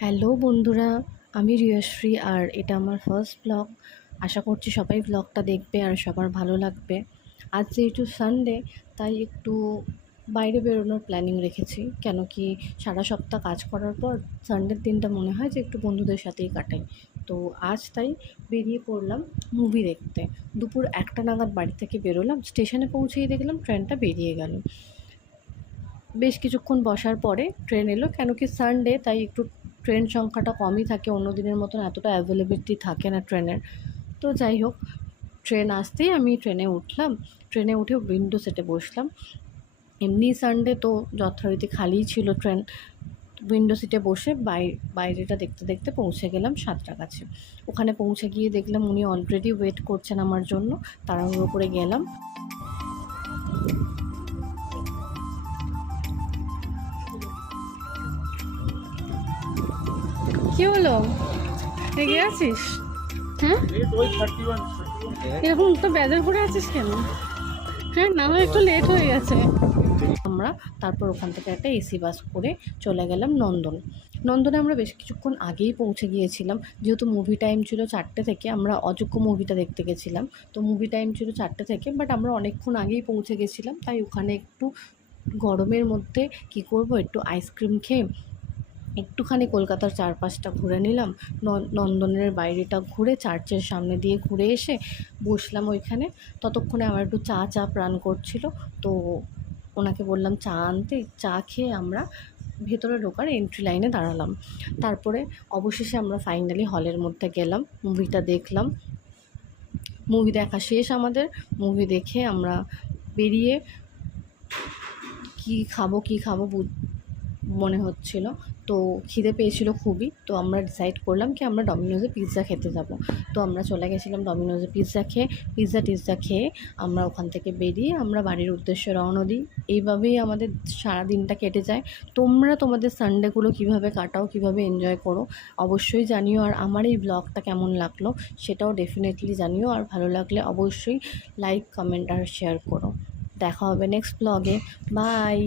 Hello বন্ধুরা, আমি রিয়াশ্রী আর এটা আমার ফার্স্ট ব্লগ। আশা করছি সবাই ব্লগটা দেখবে আর সবার ভালো লাগবে। আজ যেহেতু সানডে, তাই একটু বাইরে বেরোনোর প্ল্যানিং রেখেছি। কেন কি সারা সপ্তাহ কাজ করার পর সানডের দিনটা মনে হয় যে একটু বন্ধুদের সাথেই কাটাই। তো আজ তাই বেরিয়ে পড়লাম মুভি দেখতে। দুপুর 1টা নাগাদ বাড়ি থেকে বেরোলাম, স্টেশনে পৌঁছেই দেখলাম ট্রেনটা বেরিয়ে গেল। বেশ কিছুক্ষণ বসার পরে ট্রেন এলো। কেন কি সানডে, তাই একটু ট্রেন সংখ্যাটা কমই থাকে, অন্য দিনের মতন এতটা অ্যাভেলেবিলিটি থাকে না ট্রেনের। তো যাই হোক, ট্রেন আসতেই আমি ট্রেনে উঠলাম। ট্রেনে উঠে উইন্ডো সিটে বসলাম। এমনি সানডে তো যথারীতি খালিই ছিল ট্রেন। উইন্ডো সিটে বসে বাইরেটা দেখতে দেখতে পৌঁছে গেলাম 7টার কাছে। ওখানে পৌঁছে গিয়ে দেখলাম উনি অলরেডি ওয়েট করছেন আমার জন্য। তাড়াহুড়ো করে গেলাম। কি হলো, রেগে আছিস? হ্যাঁ, এরকম তো ব্যাজার করে আছিস কেন? হ্যাঁ, না হয় একটু লেট হয়ে গেছে। আমরা তারপর ওখান থেকে একটা এসি বাস করে চলে গেলাম নন্দনে। আমরা বেশ কিছুক্ষণ আগেই পৌঁছে গিয়েছিলাম, যেহেতু মুভি টাইম ছিল 4টে থেকে। আমরা অযোগ্য মুভিটা দেখতে গেছিলাম, তো মুভি টাইম ছিল 4টে থেকে, বাট আমরা অনেকক্ষণ আগেই পৌঁছে গেছিলাম। তাই ওখানে একটু গরমের মধ্যে কি করব, একটু আইসক্রিম খেয়ে একটুখানি কলকাতার চারপাশটা ঘুরে নিলাম। নন্দনের বাইরেটা ঘুরে চার্চের সামনে দিয়ে ঘুরে এসে বসলাম ওইখানে। ততক্ষণে আমার একটু চা প্রাণ করছিল, তো ওনাকে বললাম চা আনতে। চা খেয়ে আমরা ভেতরে ঢোকার এন্ট্রি লাইনে দাঁড়ালাম। তারপরে অবশেষে আমরা ফাইনালি হলের মধ্যে গেলাম, মুভিটা দেখলাম। মুভি দেখা শেষ আমাদের। মুভি দেখে আমরা বেরিয়ে কী খাবো মনে হচ্ছিল। তো খিদে পেয়েছিল খুবই, তো আমরা ডিসাইড করলাম কি আমরা ডমিনোজে পিৎজা খেতে যাব। তো আমরা চলে গেছিলাম ডমিনোজে পিৎজা খেয়ে আমরা ওখান থেকে বেরিয়ে আমরা বাড়ির উদ্দেশ্যে রওনা দিই। এইভাবেই আমাদের সারা দিনটা কেটে যায়। তোমরা তোমাদের সানডেগুলো কীভাবে কাটাও, কীভাবে এনজয় করো অবশ্যই জানিও। আর আমার এই ব্লগটা কেমন লাগলো সেটাও ডেফিনেটলি জানিও। আর ভালো লাগলে অবশ্যই লাইক, কমেন্ট আর শেয়ার করো। দেখা হবে নেক্সট ব্লগে। বাই।